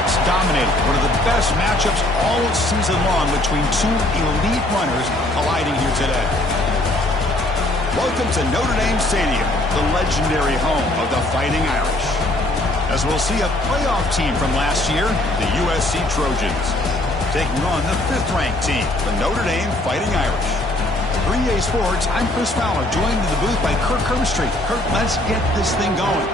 quarterbacks dominating one of the best matchups all season long between two elite runners colliding here today. Welcome to Notre Dame Stadium, the legendary home of the Fighting Irish. As we'll see a playoff team from last year, the USC Trojans, taking on the 5th-ranked team, the Notre Dame Fighting Irish. 3A Sports, I'm Chris Fowler, joined in the booth by Kirk Herbstreit. Kirk, let's get this thing going.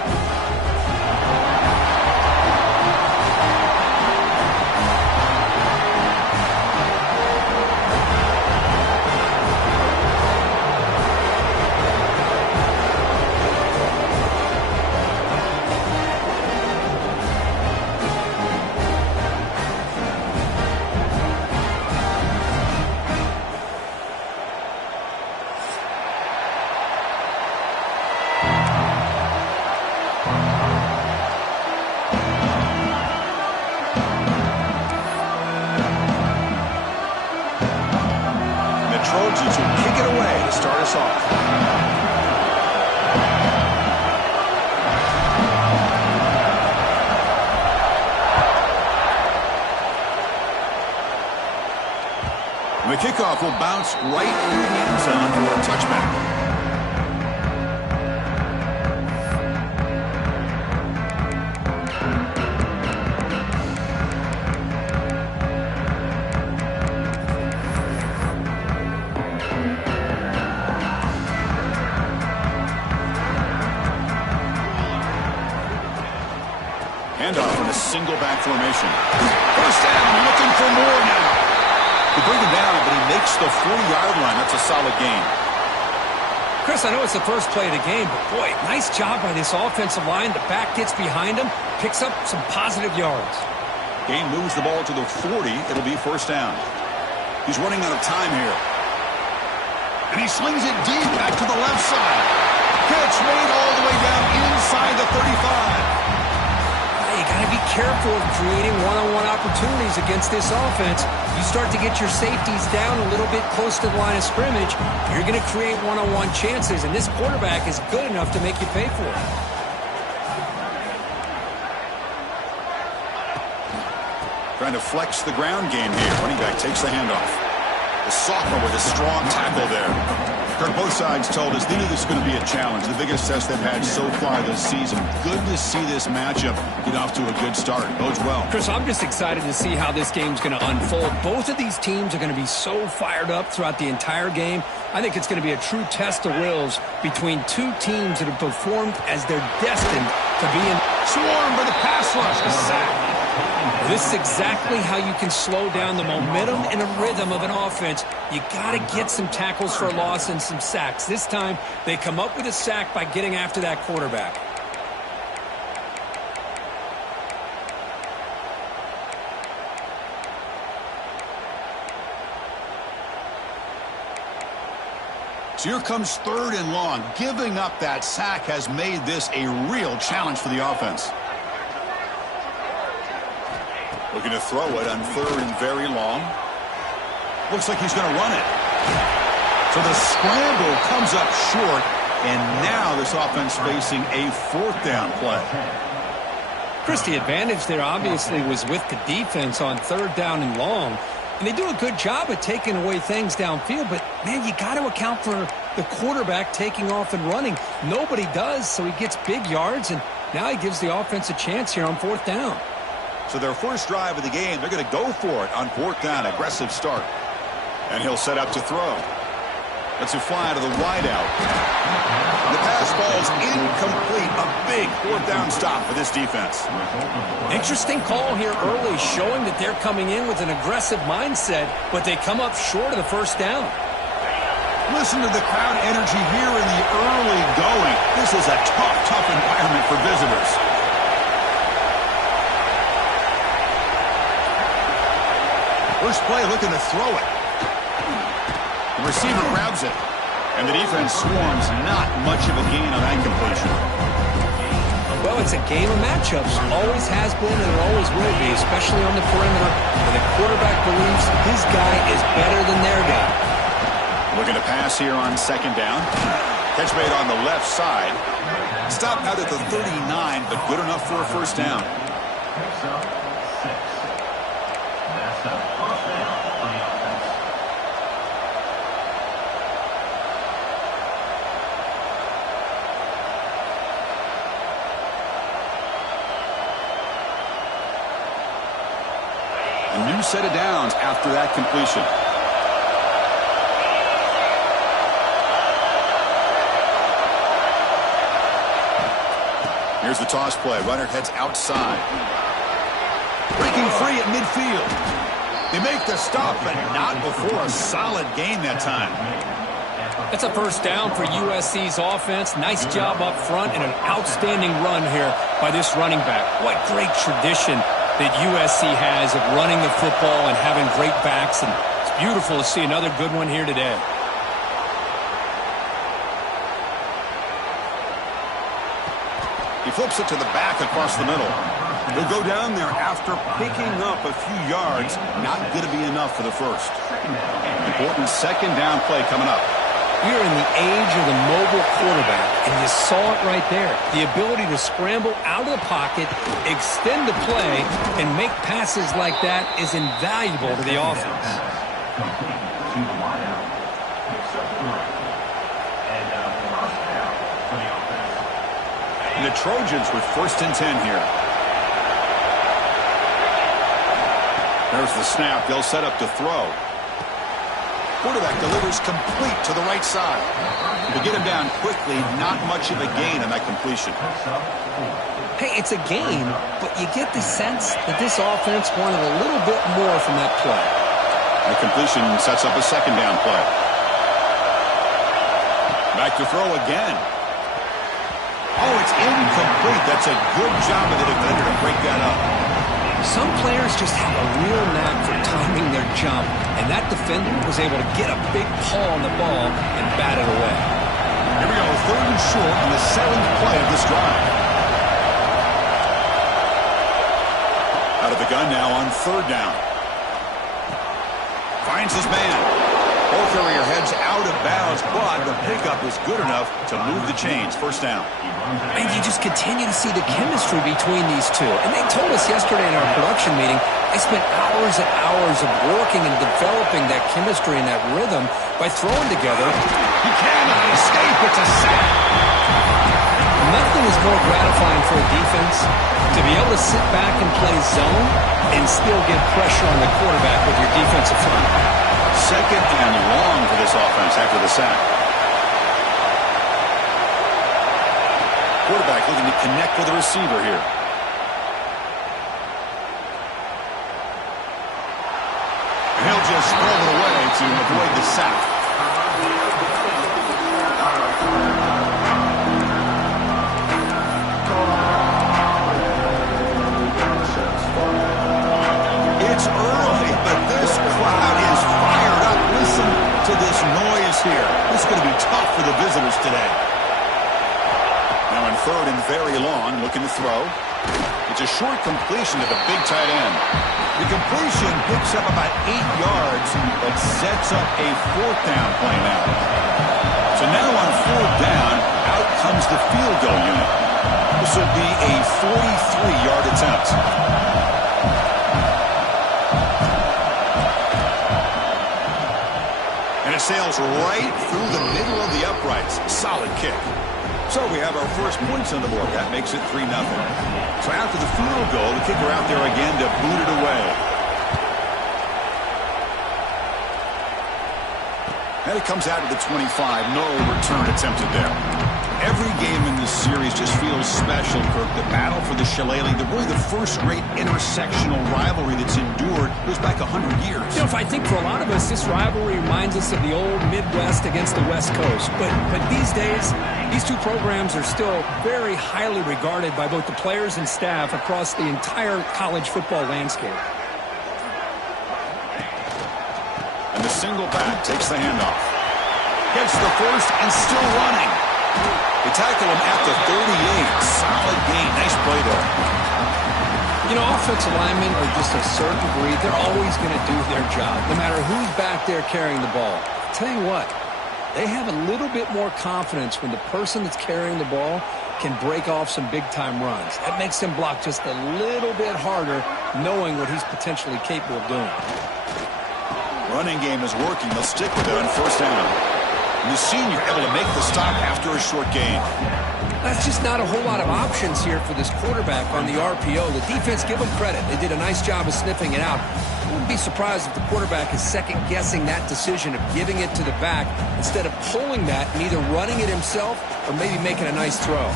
Trojans will kick it away to start us off. The kickoff will bounce right through the end zone for a touchback. Handoff in a single back formation. First down, looking for more now. They bring him down, but he makes the 40-yard line. That's a solid gain. Chris, I know it's the first play of the game, but boy, nice job by this offensive line. The back gets behind him, picks up some positive yards. Gain moves the ball to the 40. It'll be first down. He's running out of time here. And he slings it deep back to the left side. Catch made all the way down inside the 35. You got to be careful of creating one-on-one opportunities against this offense. You start to get your safeties down a little bit close to the line of scrimmage, you're going to create one-on-one chances, and this quarterback is good enough to make you pay for it. Trying to flex the ground game here. Running back takes the handoff. The sophomore with a strong tackle there. Kirk, both sides told us they knew this was going to be a challenge, the biggest test they've had so far this season. Good to see this matchup get off to a good start. Bodes well. Chris, I'm just excited to see how this game's going to unfold. Both of these teams are going to be so fired up throughout the entire game. I think it's going to be a true test of wills between two teams that have performed as they're destined to be in. Swarm for the pass rush. A sack. This is exactly how you can slow down the momentum and a rhythm of an offense. You got to get some tackles for a loss and some sacks. This time, they come up with a sack by getting after that quarterback. So here comes 3rd and long. Giving up that sack has made this a real challenge for the offense. Looking to throw it on 3rd and very long. Looks like he's going to run it. So the scramble comes up short, and now this offense facing a 4th down play. Chris, the advantage there obviously was with the defense on 3rd down and long. And they do a good job at taking away things downfield, but, man, you got to account for the quarterback taking off and running. Nobody does, so he gets big yards, and now he gives the offense a chance here on 4th down. So their first drive of the game, they're going to go for it on 4th down. Aggressive start. And he'll set up to throw. Lets it fly to the wideout. The pass ball's incomplete. A big 4th down stop for this defense. Interesting call here early, showing that they're coming in with an aggressive mindset, but they come up short of the first down. Listen to the crowd energy here in the early going. This is a tough environment for visitors. First play looking to throw it. The receiver grabs it. And the defense swarms. Not much of a gain on that completion. Well, it's a game of matchups. Always has been and it always will be, especially on the perimeter, where the quarterback believes his guy is better than their guy. Looking to pass here on 2nd down. Catch made on the left side. Stop out at the 39, but good enough for a first down. That's a first down for the offense. A new set of downs after that completion. Here's the toss play. Runner heads outside. Breaking free at midfield. They make the stop, but not before a solid gain that time. That's a first down for USC's offense. Nice job up front and an outstanding run here by this running back. What great tradition that USC has of running the football and having great backs, and it's beautiful to see another good one here today. He flips it to the back across the middle. He'll go down there after picking up a few yards. Not going to be enough for the first. Important second down play coming up. We are in the age of the mobile quarterback, and you saw it right there. The ability to scramble out of the pocket, extend the play, and make passes like that is invaluable to the offense. And the Trojans with 1st and 10 here. There's the snap. They'll set up to throw. Quarterback delivers complete to the right side. To get him down quickly, not much of a gain on that completion. Hey, it's a gain, but you get the sense that this offense wanted a little bit more from that play. The completion sets up a second down play. Back to throw again. Oh, it's incomplete. That's a good job of the defender to break that up. Some players just have a real knack for timing their jump, and that defender was able to get a big paw on the ball and bat it away. Here we go, 3rd and short on the 7th play of this drive. Out of the gun now on 3rd down. Finds his man. Ball carrier heads out of bounds, but the pickup is good enough to move the chains. 1st down. And you just continue to see the chemistry between these two. And they told us yesterday in our production meeting, they spent hours and hours of working and developing that chemistry and that rhythm by throwing together. He cannot escape. It's a sack. Nothing is more gratifying for a defense to be able to sit back and play zone and still get pressure on the quarterback with your defensive front. 2nd and long for this offense after the sack. Quarterback looking to connect with the receiver here. And he'll just throw it away to avoid the sack. It's early, but this crowd is fired up. Listen to this noise here. This is going to be tough for the visitors today. Now in 3rd and very long, looking to throw. It's a short completion to the big tight end. The completion picks up about 8 yards, but sets up a 4th down play now. So now on 4th down, out comes the field goal unit. This will be a 43-yard attempt. And it sails right through the middle of the uprights. Solid kick. So we have our first points on the board. That makes it 3-0. So after the field goal, the kicker out there again to boot it away. And it comes out to the 25. No return attempted there. Every game in this series just feels special, Kirk. The battle for the Shillelagh, really the first great intersectional rivalry that's endured goes back 100 years. You know, if I think for a lot of us, this rivalry reminds us of the old Midwest against the West Coast. But these days, these two programs are still very highly regarded by both the players and staff across the entire college football landscape. And the single back takes the handoff. Gets the first and still running. They tackle him at the 38. Solid gain. Nice play there. You know, offensive linemen are just a certain breed. They're always going to do their job, no matter who's back there carrying the ball. I'll tell you what, they have a little bit more confidence when the person that's carrying the ball can break off some big-time runs. That makes him block just a little bit harder, knowing what he's potentially capable of doing. Running game is working. They'll stick with it on first down. And the senior able to make the stop after a short gain. That's just not a whole lot of options here for this quarterback on the RPO. The defense, give them credit. They did a nice job of sniffing it out. I wouldn't be surprised if the quarterback is second-guessing that decision of giving it to the back instead of pulling that and either running it himself or maybe making a nice throw.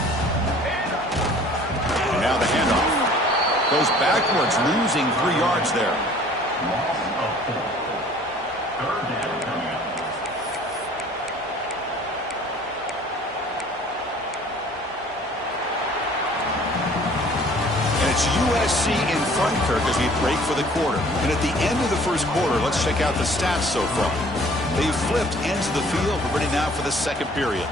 And now the handoff. Goes backwards, losing 3 yards there. Loss of 4. Third down coming up. It's USC in front, Kirk, as we break for the quarter. And at the end of the first quarter, let's check out the stats so far. They've flipped into the field. We're ready now for the second period.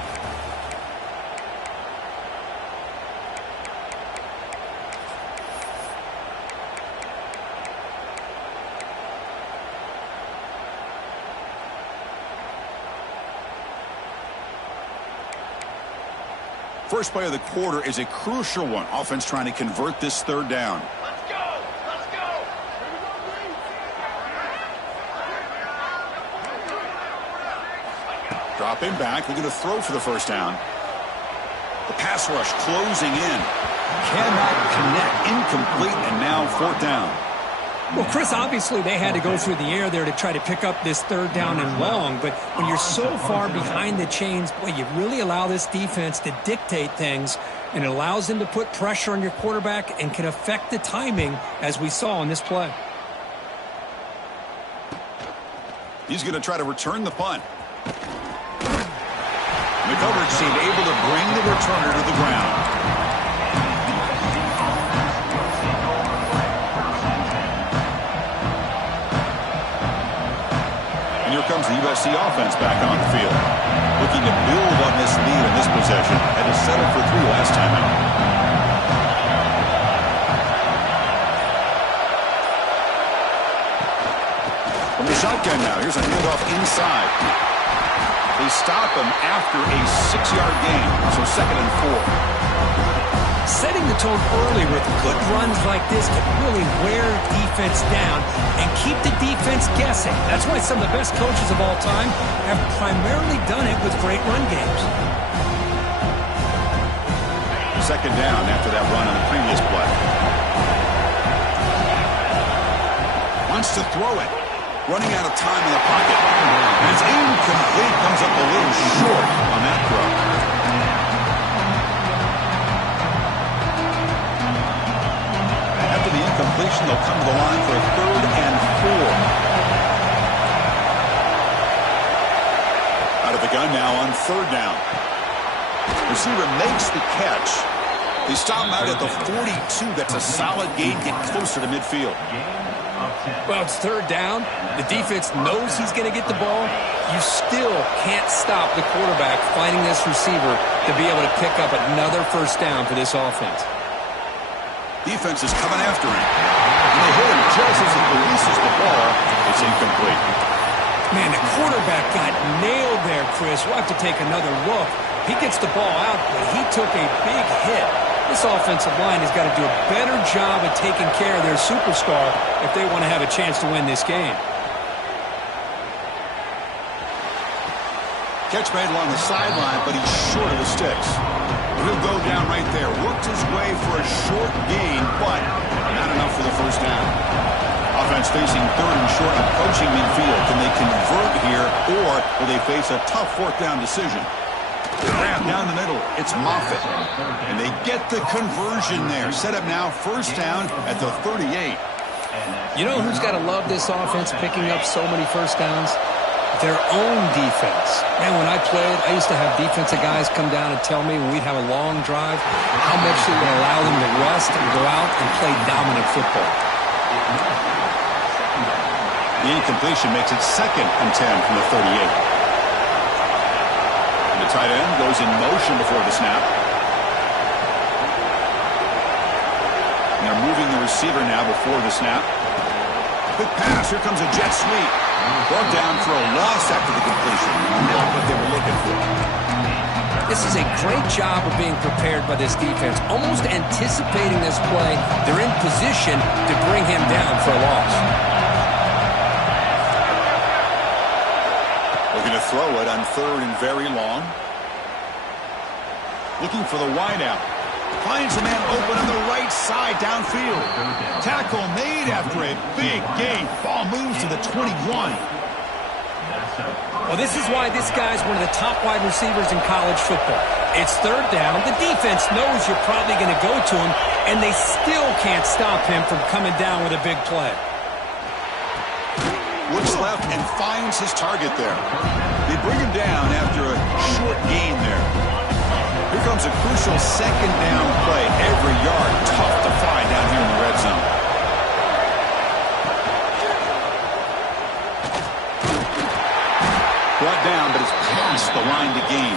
First play of the quarter is a crucial one. Offense trying to convert this third down. Let's go! Let's go! Dropping back, looking to throw for the first down. The pass rush closing in. Cannot connect, incomplete, and now fourth down. Well, Chris, obviously they had to go through the air there to try to pick up this third down and long, but when you're so far behind the chains, boy, you really allow this defense to dictate things, and it allows them to put pressure on your quarterback and can affect the timing, as we saw in this play. He's going to try to return the punt. The coverage seemed able to bring the returner to the ground. And here comes the USC offense back on the field. Looking to build on this lead in this possession. Had to settle for 3 last time out. From the shotgun now, here's a handoff inside. They stop him after a 6-yard gain, so 2nd and 4. Setting the tone early with good runs like this can really wear defense down and keep the defense guessing. That's why some of the best coaches of all time have primarily done it with great run games. 2nd down after that run on the previous play. Wants to throw it. Running out of time in the pocket. And it's incomplete. Comes up a little short on that throw. After the incompletion, they'll come to the line for a 3rd and 4. Out of the gun now on 3rd down. Receiver makes the catch. They stop him out at the 42. That's a solid gain. Get closer to midfield. Well, it's 3rd down. The defense knows he's going to get the ball. You still can't stop the quarterback finding this receiver to be able to pick up another first down for this offense. Defense is coming after him. And they hit him just as he releases the ball. It's incomplete. Man, the quarterback got nailed there, Chris. We'll have to take another look. He gets the ball out, but he took a big hit. This offensive line has got to do a better job of taking care of their superstar if they want to have a chance to win this game. Catch made along the sideline, but he's short of the sticks. He'll go down right there. Worked his way for a short gain, but not enough for the first down. Offense facing 3rd and short, approaching midfield. Can they convert here, or will they face a tough 4th down decision? Grab down the middle. It's Moffitt. And they get the conversion there. Set up now, first down at the 38. You know who's got to love this offense picking up so many first downs? Their own defense. Man, when I played, I used to have defensive guys come down and tell me when we'd have a long drive how much it would allow them to rest and go out and play dominant football. The incompletion makes it 2nd and 10 from the 38. The tight end goes in motion before the snap. And they're moving the receiver now before the snap. Quick pass. Here comes a jet sweep. Brought down for a loss after the completion. Not what they were looking for. This is a great job of being prepared by this defense, almost anticipating this play. They're in position to bring him down for a loss. Looking to throw it on 3rd and very long. Looking for the wideout. Finds a man open on the right side downfield. Tackle made after a big gain. Ball moves to the 21. Well, this is why this guy's one of the top wide receivers in college football. It's 3rd down. The defense knows you're probably going to go to him, and they still can't stop him from coming down with a big play. Looks left and finds his target there. They bring him down after a short gain there. Here comes a crucial 2nd down play. Every yard tough to find down here in the red zone. Brought down, but it's past the line to gain.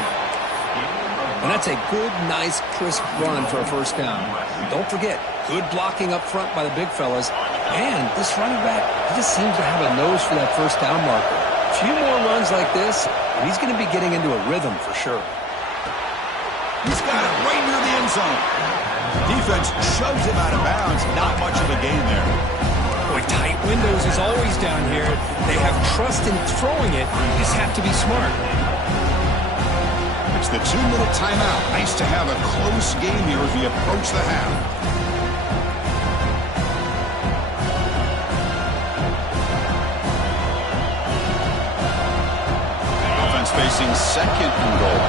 And that's a good, nice, crisp run for a 1st down. Don't forget, good blocking up front by the big fellas. And this running back, he just seems to have a nose for that 1st down marker. A few more runs like this, and he's going to be getting into a rhythm for sure. He's got it right near the end zone. Defense shoves him out of bounds. Not much of a gain there. Boy, tight windows is always down here. They have trust in throwing it. You just have to be smart. It's the 2-minute timeout. Nice to have a close game here as we approach the half. Offense facing 2nd and goal.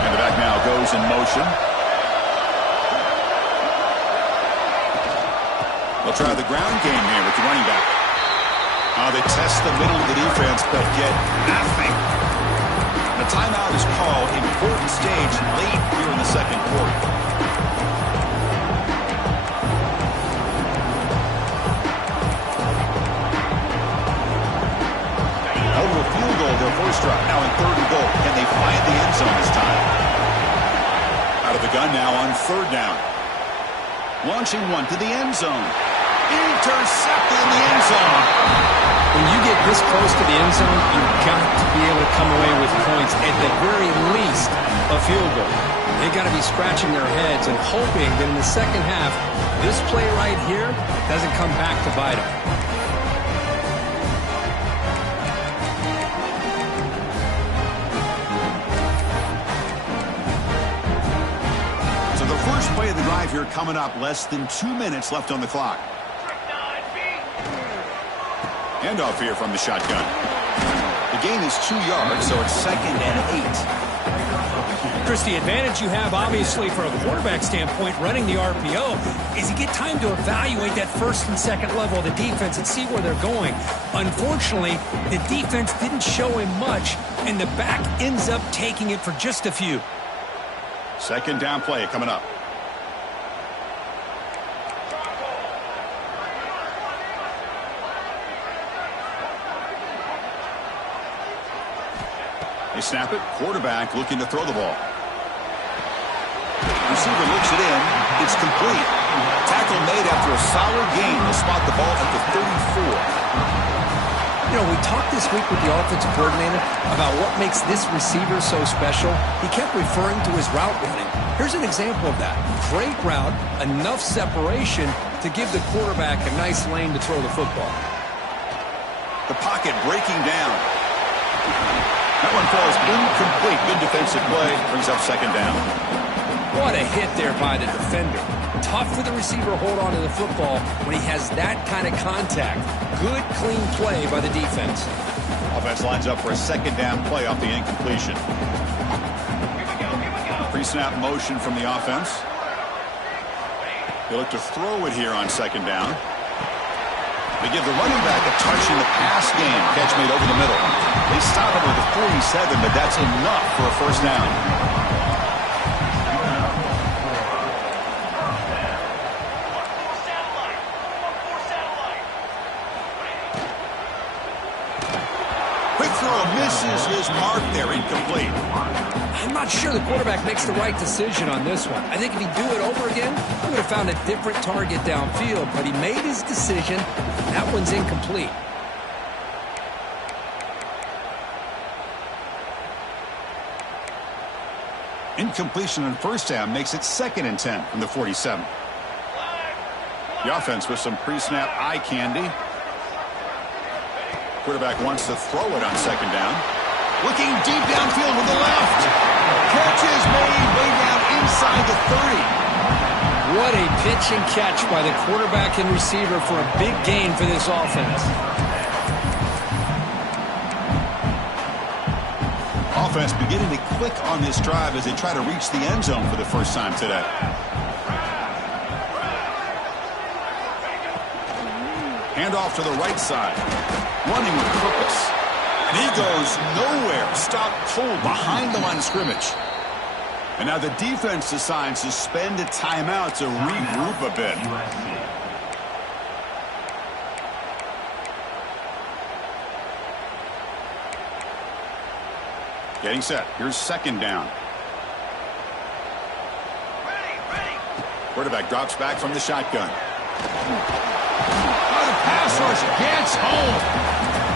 And the back now goes in motion. They'll try the ground game here with the running back. They test the middle of the defense, but get nothing. The timeout is called. Important stage late here in the 2nd quarter. Over a field goal, their 1st drive. Now in 3rd and goal. Can they find the end zone this time? Out of the gun now on 3rd down. Launching one to the end zone. Intercepted in the end zone. When you get this close to the end zone, you've got to be able to come away with points, at the very least, a field goal. They've got to be scratching their heads and hoping that in the 2nd half, this play right here doesn't come back to bite them. So the first play of the drive here coming up, less than 2 minutes left on the clock. Handoff here from the shotgun. The gain is 2 yards, so it's 2nd and 8. Chris, the advantage you have, obviously, from a quarterback standpoint, running the RPO, is you get time to evaluate that 1st and 2nd level of the defense and see where they're going. Unfortunately, the defense didn't show him much, and the back ends up taking it for just a few. 2nd down play coming up. They snap it. Quarterback looking to throw the ball. Receiver looks it in. It's complete. Tackle made after a solid gain. They'll spot the ball at the 34. You know, we talked this week with the offensive coordinator about what makes this receiver so special. He kept referring to his route running. Here's an example of that. Great route, enough separation to give the quarterback a nice lane to throw the football. The pocket breaking down. That one falls incomplete. Good defensive play. Brings up 2nd down. What a hit there by the defender. Tough for the receiver to hold on to the football when he has that kind of contact. Good, clean play by the defense. Offense lines up for a 2nd down play off the incompletion. Pre-snap motion from the offense. They look to throw it here on 2nd down. They give the running back a touch in the pass game. Catch made over the middle. They stop it with a 47, but that's enough for a 1st down. Quick throw misses his mark there. Incomplete. I'm not sure the quarterback makes the right decision on this one. I think if he'd do it over again, he would have found a different target downfield, but he made his decision. That one's incomplete. Incompletion on first down makes it 2nd and 10 from the 47. The offense with some pre-snap eye candy. Quarterback wants to throw it on 2nd down. Looking deep downfield with the left. Catch is made way down inside the 30. What a pitch and catch by the quarterback and receiver for a big gain for this offense. Offense beginning to click on this drive as they try to reach the end zone for the first time today. Handoff to the right side. Running with purpose. And he goes nowhere. Stop cold behind the line of scrimmage. And now the defense decides to spend a timeout to regroup a bit. Getting set. Here's 2nd down. Quarterback drops back from the shotgun. The pass rush gets home.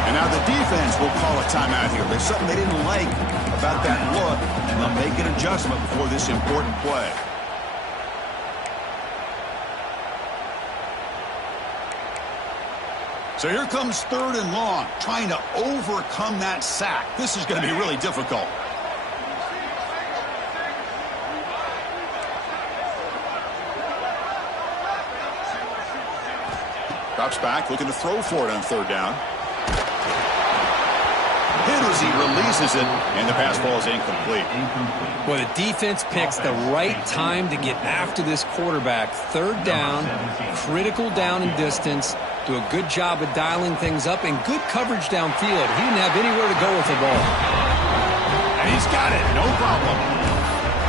And now the defense will call a timeout here. There's something they didn't like about that look, and they'll make an adjustment before this important play. So here comes 3rd and long, trying to overcome that sack. This is going to be really difficult. Drops back, looking to throw for it on 3rd down. Hit as he releases it, and the pass ball is incomplete. Well, the defense picks the right time to get after this quarterback. 3rd down, critical down and distance. Do a good job of dialing things up, and good coverage downfield. He didn't have anywhere to go with the ball. And he's got it, no problem.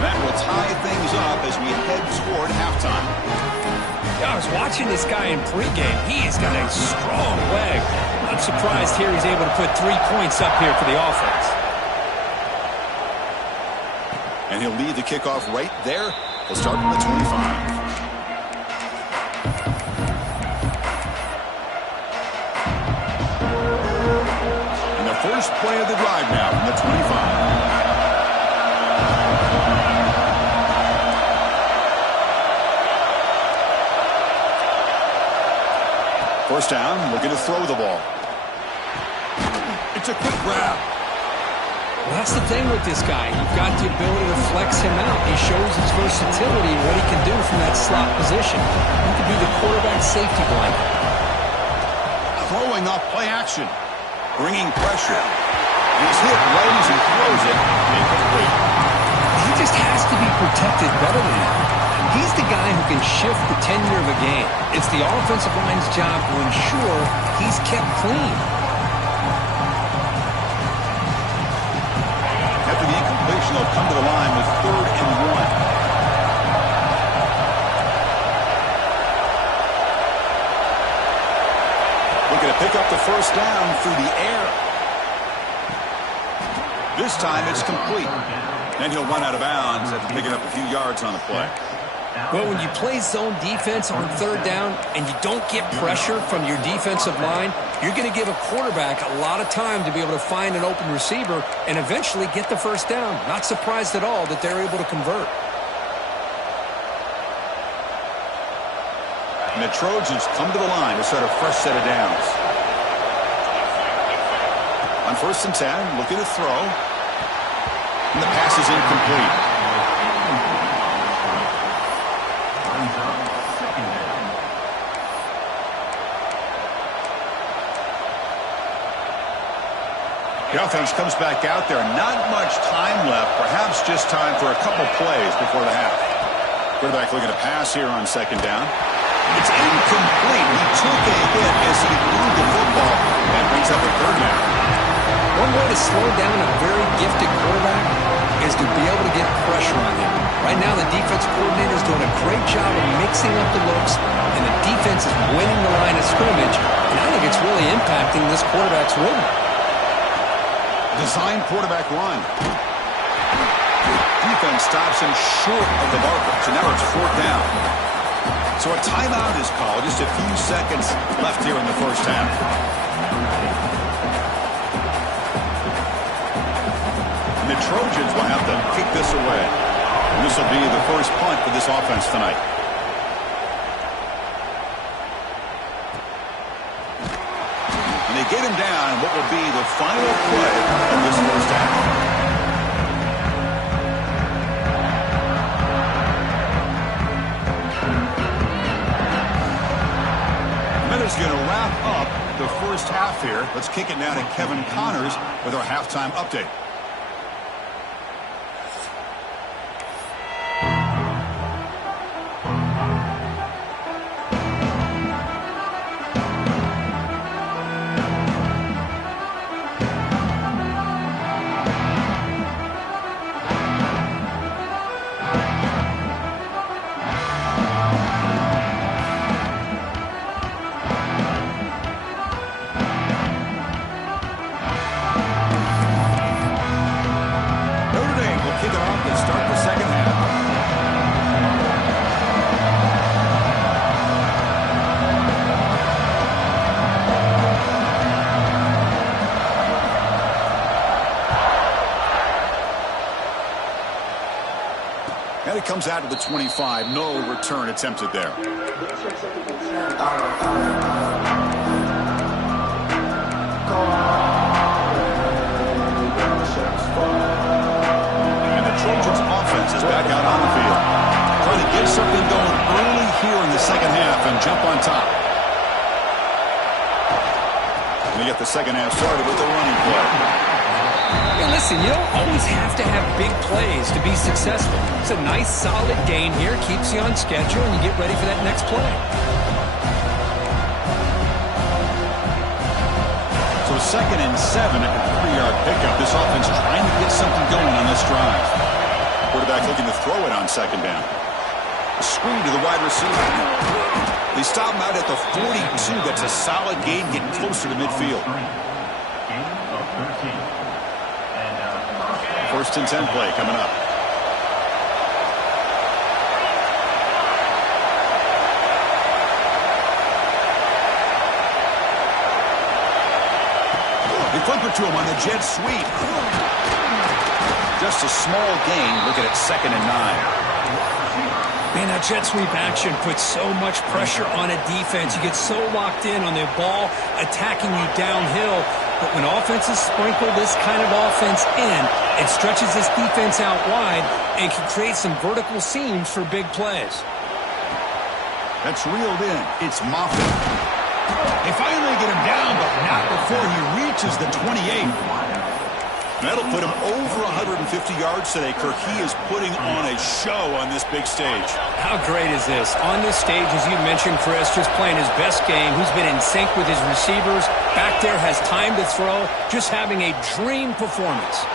That will tie things up as we head toward halftime. I was watching this guy in pregame. He has got a strong leg. I'm surprised here he's able to put 3 points up here for the offense. And he'll lead the kickoff right there. He'll start from the 25. And the first play of the drive now from the 25. First down, looking to throw the ball. It's a quick grab. Well, that's the thing with this guy. You've got the ability to flex him out. He shows his versatility and what he can do from that slot position. He could be the quarterback safety blanket. Throwing off play action. Bringing pressure. He's hit right as he throws it. Incomplete. He just has to be protected better than that. He's the guy who can shift the tenure of a game. It's the offensive line's job to ensure he's kept clean. After the incompletion, they'll come to the line with 3rd and 1. Looking to pick up the first down through the air. This time it's complete. And he'll run out of bounds after picking up a few yards on the play. Well, when you play zone defense on 3rd down and you don't get pressure from your defensive line, you're going to give a quarterback a lot of time to be able to find an open receiver and eventually get the first down. Not surprised at all that they're able to convert. And the Trojans come to the line to start a fresh set of downs. On 1st and 10, looking to throw. And the pass is incomplete. The offense comes back out there. Not much time left. Perhaps just time for a couple plays before the half. Quarterback looking to pass here on 2nd down. It's incomplete. He took a hit as he threw the football. That brings up a 3rd down. One way to slow down a very gifted quarterback is to be able to get pressure on him. Right now, the defense coordinator is doing a great job of mixing up the looks, and the defense is winning the line of scrimmage. And I think it's really impacting this quarterback's rhythm. Design quarterback run. Defense stops him short of the marker. So now it's 4th down. So a timeout is called. Just a few seconds left here in the first half. And the Trojans will have to kick this away. And this will be the first punt for this offense tonight. And they get him down what will be the final play of this first half. Is going to wrap up the first half here. Let's kick it now to Kevin Connors with our halftime update. And it comes out to the 25. No return attempted there. And the Trojans offense is back out on the field. Trying to get something going early here in the second half and jump on top. And you get the second half started with the running play. Hey, listen, you don't always have to have big plays to be successful. It's a nice, solid gain here. Keeps you on schedule, and you get ready for that next play. So 2nd and 7 at the 3-yard pickup. This offense trying to get something going on this drive. Quarterback looking to throw it on 2nd down. A screen to the wide receiver. They stop him out at the 42. That's a solid gain, getting closer to midfield. First and 10 play coming up. They flip it to him on the jet sweep. Just a small gain. Look at it, 2nd and 9. Man, that jet sweep action puts so much pressure on a defense. You get so locked in on their ball attacking you downhill. But when offenses sprinkle this kind of offense in, it stretches this defense out wide and can create some vertical seams for big plays. That's reeled in. It's Moffitt. They finally get him down, but not before he reaches the 28. That'll put him over 150 yards today, Kirk. He is putting on a show on this big stage. How great is this? On this stage, as you mentioned, Chris, just playing his best game. He's been in sync with his receivers. Back there, has time to throw. Just having a dream performance.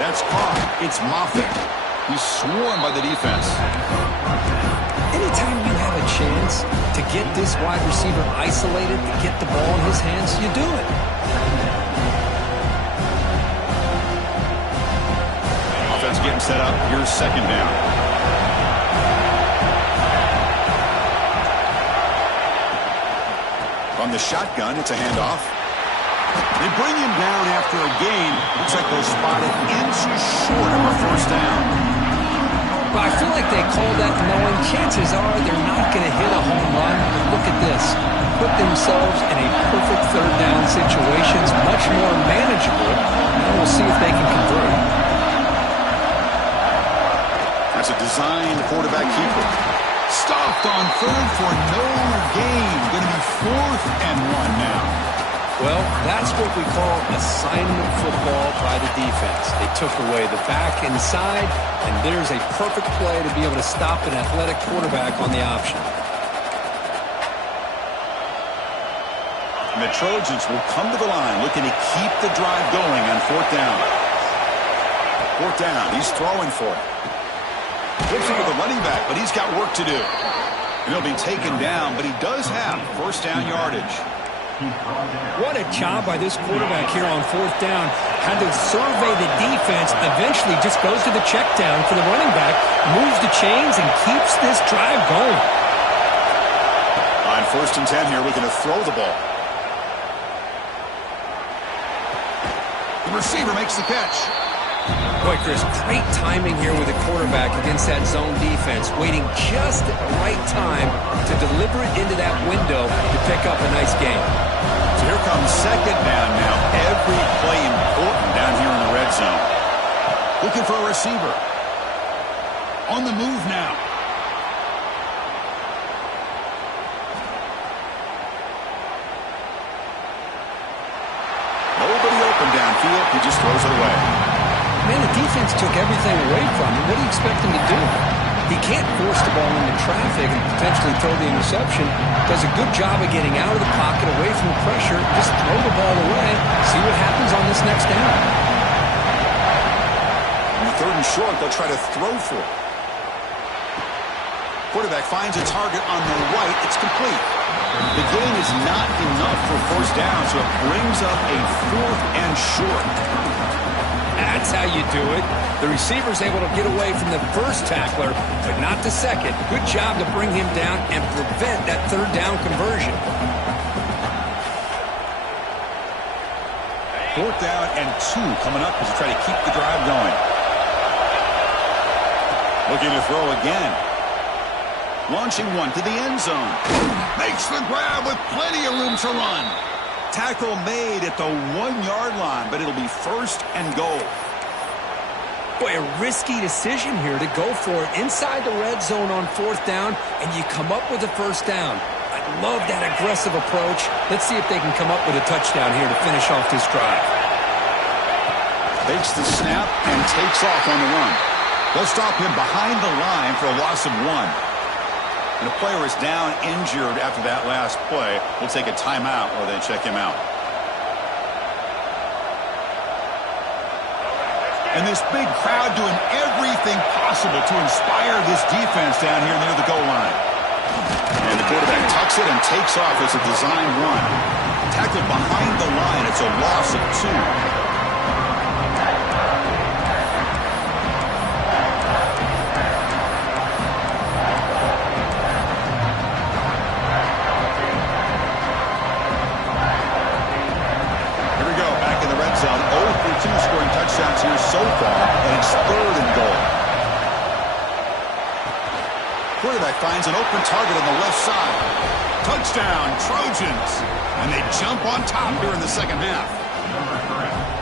That's caught. It's Moffitt. He's swarmed by the defense. Anytime you have a chance to get this wide receiver isolated, to get the ball in his hands, you do it. Offense getting set up. Here's 2nd down. From the shotgun, it's a handoff. They bring him down after a gain. Looks like they'll spot it inches short of a first down. Well, I feel like they call that knowing chances are they're not going to hit a home run. But look at this. Put themselves in a perfect 3rd down situation. It's much more manageable. And we'll see if they can convert. That's a designed quarterback keeper. Stopped on 3rd for no gain. Going to be 4th and 1 now. Well, that's what we call assignment football by the defense. They took away the back inside, and there's a perfect play to be able to stop an athletic quarterback on the option. And the Trojans will come to the line looking to keep the drive going on 4th down. 4th down, he's throwing for it. Flips it with the running back, but he's got work to do. And he'll be taken down, but he does have first down yardage. What a job by this quarterback here on 4th down. Had to survey the defense, eventually just goes to the check down for the running back, moves the chains, and keeps this drive going. On 1st and 10 here, looking to throw the ball. The receiver makes the catch. Boy, Chris, great timing here with the quarterback against that zone defense, waiting just at the right time to deliver it into that window to pick up a nice gain. So here comes second down now. Every play important down here in the red zone. Looking for a receiver. On the move now. Nobody open downfield. He just throws it away. Man, the defense took everything away from him. What do you expect him to do? He can't force the ball into traffic and potentially throw the interception. Does a good job of getting out of the pocket, away from the pressure. Just throw the ball away. See what happens on this next down. On the third and short, they'll try to throw for it. Quarterback finds a target on the right. It's complete. The gain is not enough for first down, so it brings up a fourth and short. That's how you do it. The receiver's able to get away from the first tackler, but not the second. Good job to bring him down and prevent that third down conversion. Fourth down and 2 coming up as they try to keep the drive going. Looking to throw again. Launching one to the end zone. Makes the grab with plenty of room to run. Tackle made at the 1-yard line, but it'll be first and goal. Boy, a risky decision here to go for it inside the red zone on fourth down, and you come up with a first down. I love that aggressive approach. Let's see if they can come up with a touchdown here to finish off this drive. Takes the snap and takes off on the run. They'll stop him behind the line for a loss of 1. And the player is down injured after that last play. We'll take a timeout while they check him out. And this big crowd doing everything possible to inspire this defense down here near the goal line. And the quarterback tucks it and takes off as a design run. Tackled behind the line. It's a loss of 2. Scoring touchdowns here so far, and it's third and goal. Quarterback finds an open target on the left side. Touchdown, Trojans. And they jump on top here in the second half.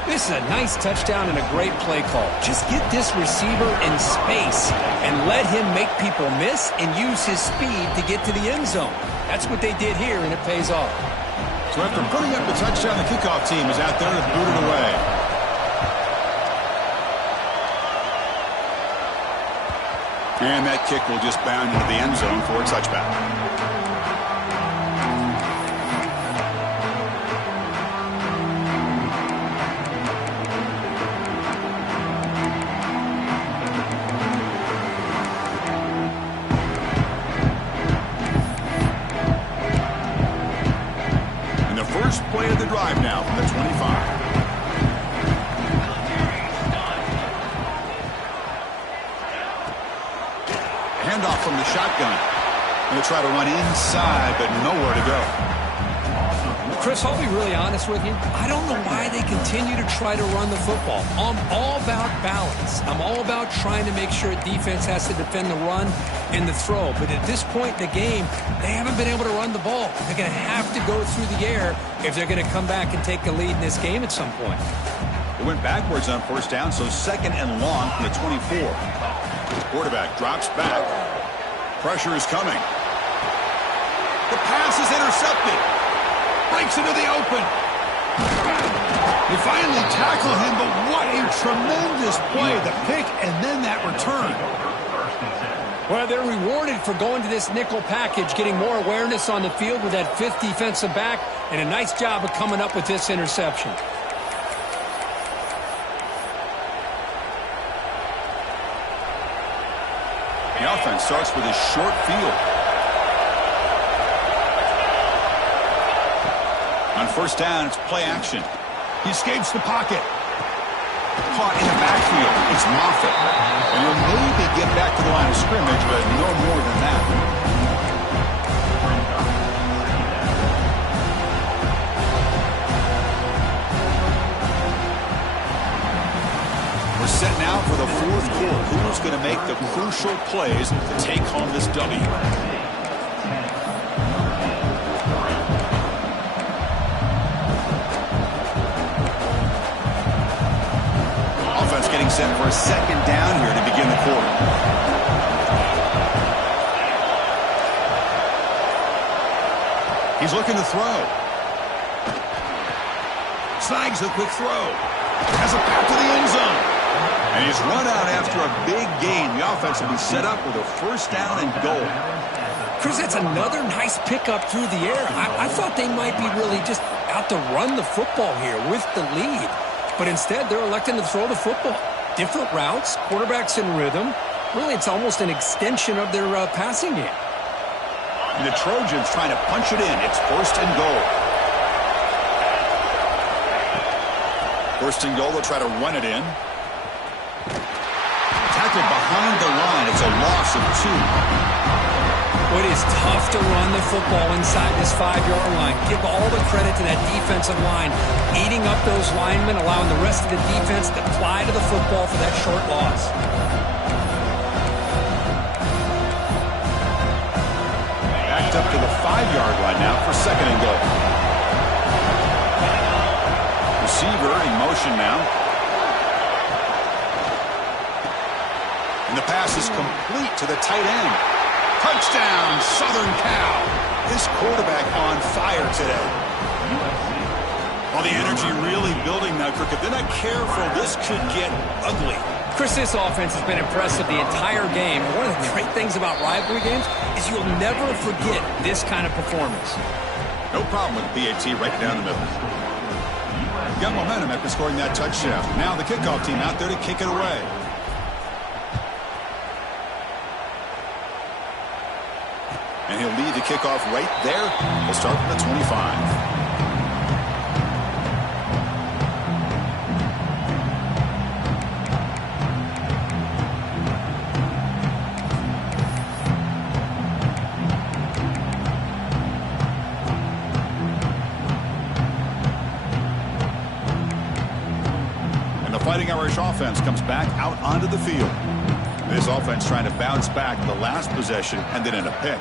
This is a nice touchdown and a great play call. Just get this receiver in space and let him make people miss and use his speed to get to the end zone. That's what they did here, and it pays off. So after putting up the touchdown, the kickoff team is out there to boot it away. And that kick will just bound into the end zone for a touchback. And the first play of the drive now from the 25. Handoff from the shotgun. Going to try to run inside, but nowhere to go. Chris, I'll be really honest with you. I don't know why they continue to try to run the football. I'm all about balance. I'm all about trying to make sure defense has to defend the run and the throw. But at this point in the game, they haven't been able to run the ball. They're going to have to go through the air if they're going to come back and take the lead in this game at some point. It went backwards on first down, so second and long from the 24. Quarterback drops back. Pressure is coming. The pass is intercepted. Breaks into the open. They finally tackle him, but what a tremendous play. The pick and then that return. Well, they're rewarded for going to this nickel package, getting more awareness on the field with that fifth defensive back, and a nice job of coming up with this interception. The offense starts with a short field. On first down, it's play action. He escapes the pocket. Caught in the backfield. It's Moffitt. And he'll maybe get back to the line of scrimmage, but no more than that. We're crucial plays to take home this W. Offense getting set for a second down here to begin the quarter. He's looking to throw. Snags the quick throw. Has a path to the end zone. And he's run out after a big gain. The offense will be set up with a first down and goal. Chris, that's another nice pickup through the air. I thought they might be really just out to run the football here with the lead. But instead, they're electing to throw the football. Different routes, quarterbacks in rhythm. Really, it's almost an extension of their passing game. And the Trojans trying to punch it in. It's first and goal. First and goal, they'll try to run it in. Tackled behind the line. It's a loss of 2. It is tough to run the football inside this 5-yard line. Give all the credit to that defensive line, eating up those linemen, allowing the rest of the defense to fly to the football for that short loss. Backed up to the 5-yard line now for second and goal. Receiver in motion now. And the pass is complete to the tight end. Touchdown, Southern Cal. This quarterback on fire today. Well, the energy really building now, Kirk. If they're not careful, this could get ugly. Chris, this offense has been impressive the entire game. And one of the great things about rivalry games is you'll never forget this kind of performance. No problem with PAT right down the middle. Got momentum after scoring that touchdown. Now the kickoff team out there to kick it away. And he'll lead the kickoff right there. We'll start from the 25. Fighting Irish offense comes back out onto the field. This offense trying to bounce back the last possession and then in a pick.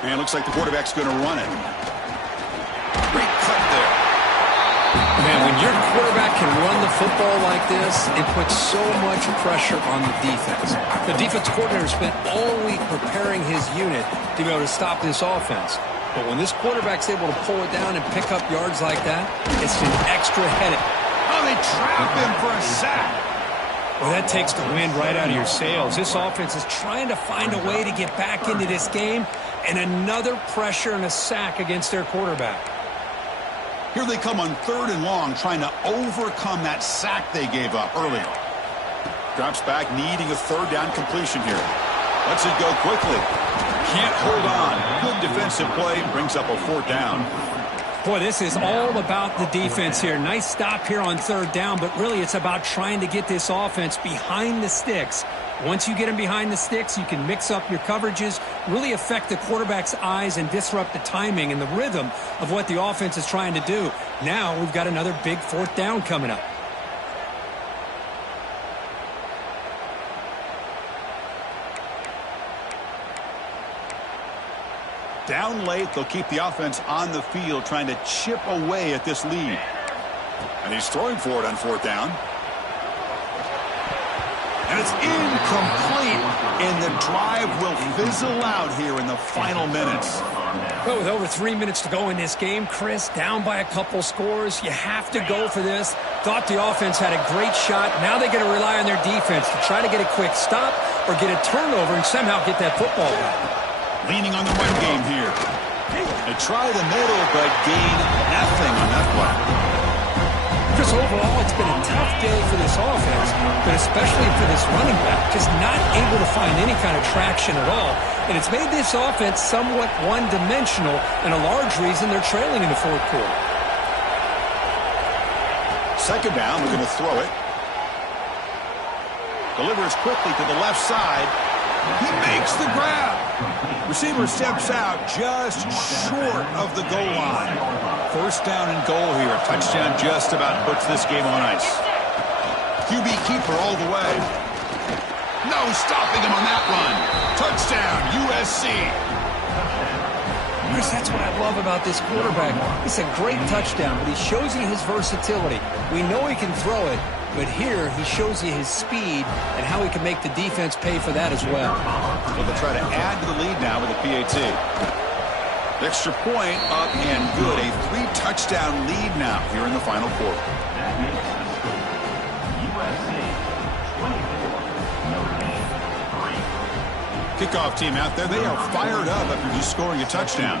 And it looks like the quarterback's going to run it. Great cut there. Man, when your quarterback can run the football like this, it puts so much pressure on the defense. The defense coordinator spent all week preparing his unit to be able to stop this offense. But when this quarterback's able to pull it down and pick up yards like that, it's an extra headache. Oh, they trap him for a sack. Well, that takes the wind right out of your sails. This offense is trying to find a way to get back into this game, and another pressure and a sack against their quarterback. Here they come on 3rd and long, trying to overcome that sack they gave up earlier. Drops back, needing a 3rd down completion here. Lets it go quickly. Can't hold on. Good defensive play. Brings up a 4th down. Boy, this is all about the defense here. Nice stop here on 3rd down, but really it's about trying to get this offense behind the sticks. Once you get them behind the sticks, you can mix up your coverages, really affect the quarterback's eyes and disrupt the timing and the rhythm of what the offense is trying to do. Now we've got another big 4th down coming up. Down late, they'll keep the offense on the field, trying to chip away at this lead. And he's throwing for it on 4th down. And it's incomplete, and the drive will fizzle out here in the final minutes. Well, with over 3 minutes to go in this game, Chris, down by a couple scores, you have to go for this. Thought the offense had a great shot. Now they're going to rely on their defense to try to get a quick stop or get a turnover and somehow get that football back. Leaning on the run game here. They try the middle, but gain nothing on that play. Chris, overall, it's been a tough day for this offense, but especially for this running back, just not able to find any kind of traction at all. And it's made this offense somewhat one-dimensional, and a large reason they're trailing in the 4th quarter. 2nd down, looking to throw it. Delivers quickly to the left side. He makes the grab. Receiver steps out just short of the goal line. 1st down and goal here. A touchdown just about puts this game on ice. QB keeper all the way. No stopping him on that run. Touchdown, USC. Chris, that's what I love about this quarterback. It's a great touchdown, but he shows you his versatility. We know he can throw it, but here he shows you his speed and how he can make the defense pay for that as well. So they'll try to add to the lead now with a PAT. Extra point up and good. A 3-touchdown lead now here in the final quarter. That makes the score. USC 24, Notre Dame 3. Kickoff team out there, they are fired up after just scoring a touchdown.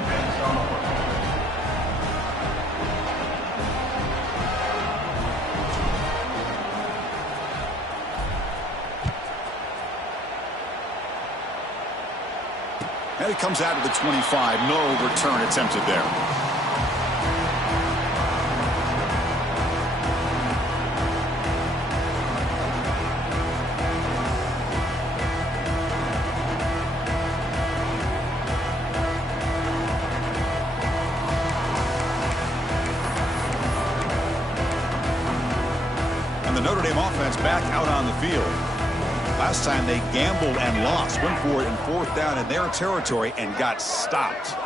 And it comes out of the 25. No return attempted there. And the Notre Dame offense back out on the field. Last time they gambled and lost. Went for it in 4th down in their territory and got stopped.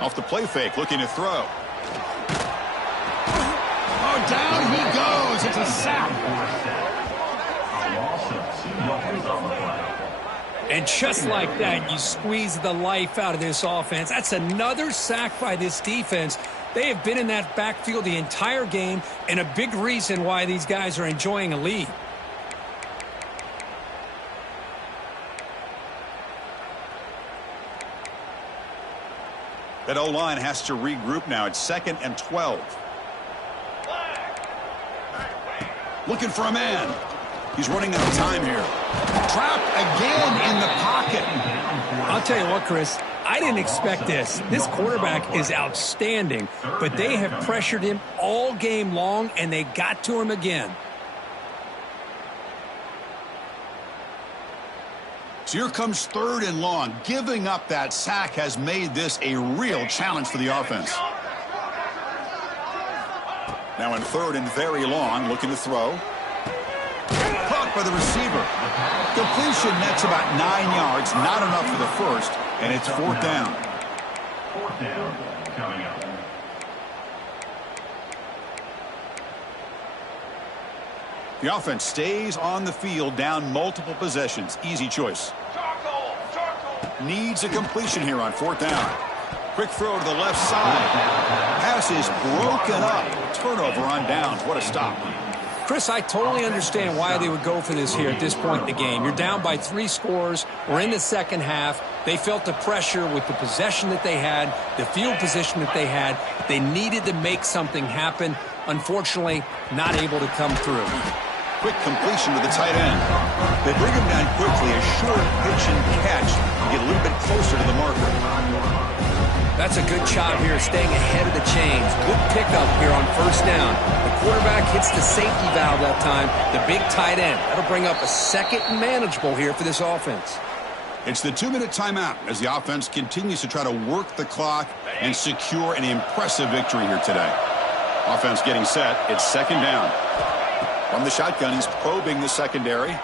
Off the play fake, looking to throw. Oh, down he goes. It's a sack. A loss of 2 yards on the play. And just like that, you squeeze the life out of this offense. That's another sack by this defense. They have been in that backfield the entire game, and a big reason why these guys are enjoying a lead. That O-line has to regroup now. It's 2nd and 12. Looking for a man. He's running out of time here. Trapped again in the pocket. I'll tell you what, Chris, I didn't expect this. This quarterback is outstanding, but they have pressured him all game long, and they got to him again. So here comes 3rd and long. Giving up that sack has made this a real challenge for the offense. Now in 3rd and very long, looking to throw. Caught by the receiver. Completion nets about 9 yards. Not enough for the first, and it's 4th down. 4th down coming up. The offense stays on the field, down multiple possessions. Easy choice. Needs a completion here on 4th down. Quick throw to the left side. Pass is broken up. Turnover on downs. What a stop. Chris, I totally understand why they would go for this here at this point in the game. You're down by 3 scores. We're in the second half. They felt the pressure with the possession that they had, the field position that they had. They needed to make something happen. Unfortunately, not able to come through. Quick completion to the tight end. They bring him down quickly. A short pitch and catch to get a little bit closer to the marker. That's a good job here, staying ahead of the chains. Good pickup here on 1st down. The quarterback hits the safety valve that time, the big tight end. That'll bring up a 2nd and manageable here for this offense. It's the 2-minute timeout as the offense continues to try to work the clock and secure an impressive victory here today. Offense getting set. It's 2nd down. From the shotgun, he's probing the secondary.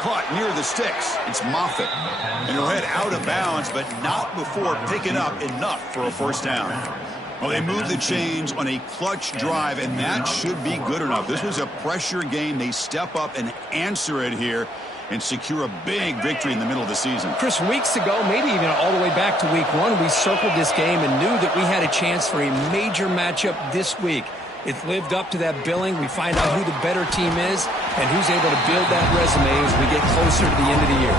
Caught near the sticks. It's Moffitt. And he'll head out of bounds, but not before picking up enough for a 1st down. Well, they move the chains on a clutch drive, and that should be good enough. This was a pressure game. They step up and answer it here and secure a big victory in the middle of the season. Chris, weeks ago, maybe even all the way back to week 1, we circled this game and knew that we had a chance for a major matchup this week. It's lived up to that billing. We find out who the better team is and who's able to build that resume as we get closer to the end of the year.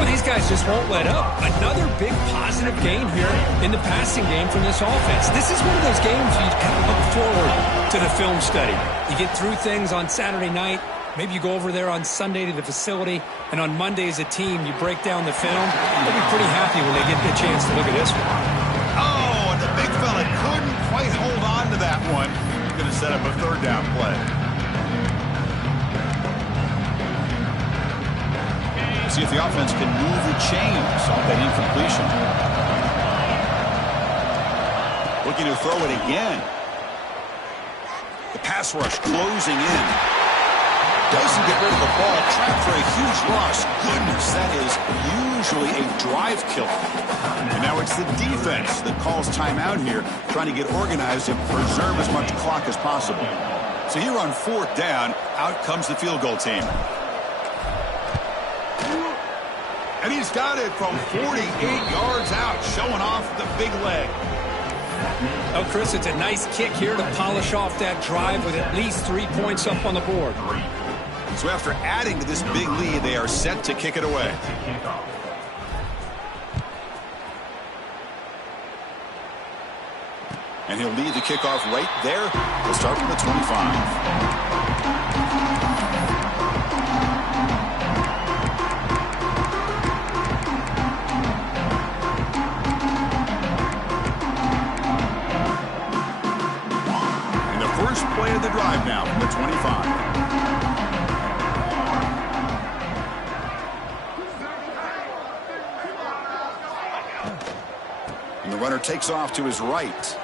Well, these guys just won't let up. Another big positive game here in the passing game from this offense. This is one of those games you kind of look forward to the film study. You get through things on Saturday night. Maybe you go over there on Sunday to the facility, and on Monday as a team, you break down the film. They'll be pretty happy when they get the chance to look at this one. Oh, and the big fella couldn't quite hold on to that one. He's going to set up a 3rd down play. See if the offense can move the chains off that incompletion. Looking to throw it again. The pass rush closing in. Doesn't get rid of the ball. Trapped for a huge loss. Goodness, that is usually a drive killer. And now it's the defense that calls timeout here, trying to get organized and preserve as much clock as possible. So here on 4th down, out comes the field goal team. And he's got it from 48 yards out, showing off the big leg. Oh, Chris, it's a nice kick here to polish off that drive with at least 3 points up on the board. So after adding to this big lead, they are set to kick it away. And he'll lead the kickoff right there. We'll start from the 25. Play of the drive now from the 25. And the runner takes off to his right.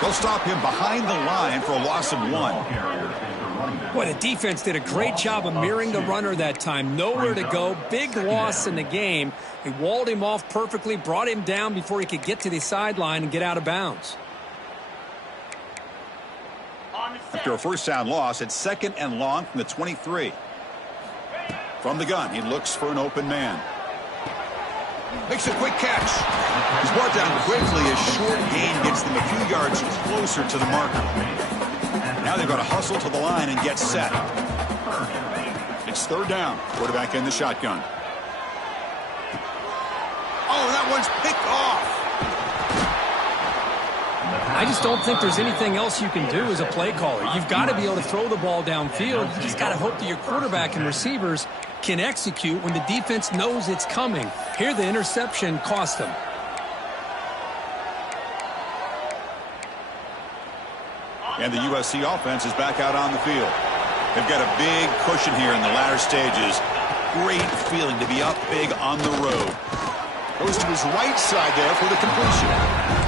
They'll stop him behind the line for a loss of 1. Boy, the defense did a great job of mirroring the runner that time. Nowhere to go. Big loss in the game. They walled him off perfectly, brought him down before he could get to the sideline and get out of bounds. After a first down loss, it's 2nd and long from the 23. From the gun, he looks for an open man. Makes a quick catch. He's brought down quickly. A short gain gets them a few yards closer to the marker. Now they've got to hustle to the line and get set. It's 3rd down. Quarterback in the shotgun. Oh, that one's picked off. I just don't think there's anything else you can do as a play caller. You've got to be able to throw the ball downfield. You just got to hope that your quarterback and receivers can execute when the defense knows it's coming. Here, the interception cost them. And the USC offense is back out on the field. They've got a big cushion here in the latter stages. Great feeling to be up big on the road. Goes to his right side there for the completion.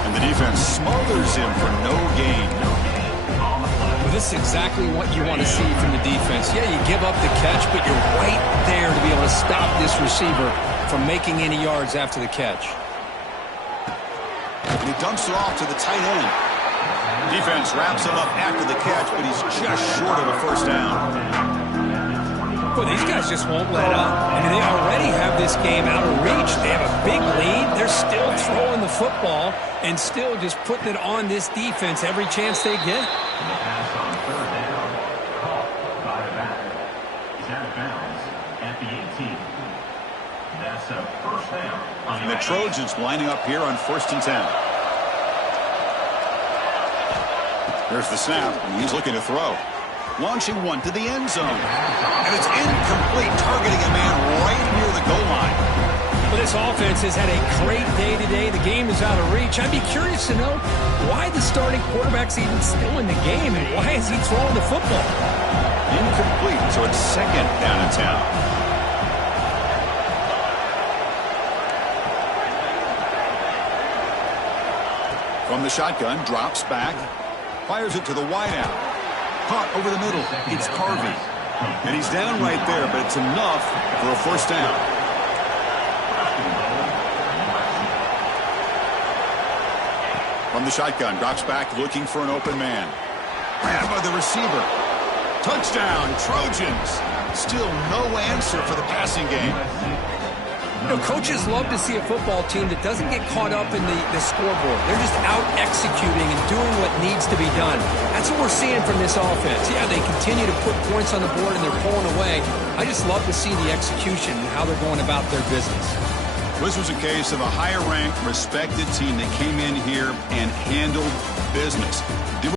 And the defense smothers him for no gain. Well, this is exactly what you want to see from the defense. Yeah, you give up the catch, but you're right there to be able to stop this receiver from making any yards after the catch. And he dumps it off to the tight end. Defense wraps him up after the catch, but he's just short of a first down. Well, these guys just won't let up. I mean, they already have this game out of reach. They have a big lead. They're still throwing the football and still just putting it on this defense every chance they get. The pass on 3rd down, caught by the back. He's out of bounds at the 18. That's a first down. And the Trojans lining up here on 1st and 10. There's the snap, and he's looking to throw. Launching one to the end zone. And it's incomplete, targeting a man right near the goal line. Well, this offense has had a great day today. The game is out of reach. I'd be curious to know why the starting quarterback's even still in the game, and why is he throwing the football? Incomplete, so it's 2nd down in town. From the shotgun, drops back, fires it to the wideout. Caught over the middle. It's Harvey. And he's down right there, but it's enough for a first down. From the shotgun, drops back looking for an open man. Grabbed by the receiver. Touchdown, Trojans. Still no answer for the passing game. You know, coaches love to see a football team that doesn't get caught up in the scoreboard. They're just out executing and doing what needs to be done. That's what we're seeing from this offense. Yeah, they continue to put points on the board and they're pulling away. I just love to see the execution and how they're going about their business. This was a case of a higher-ranked, respected team that came in here and handled business.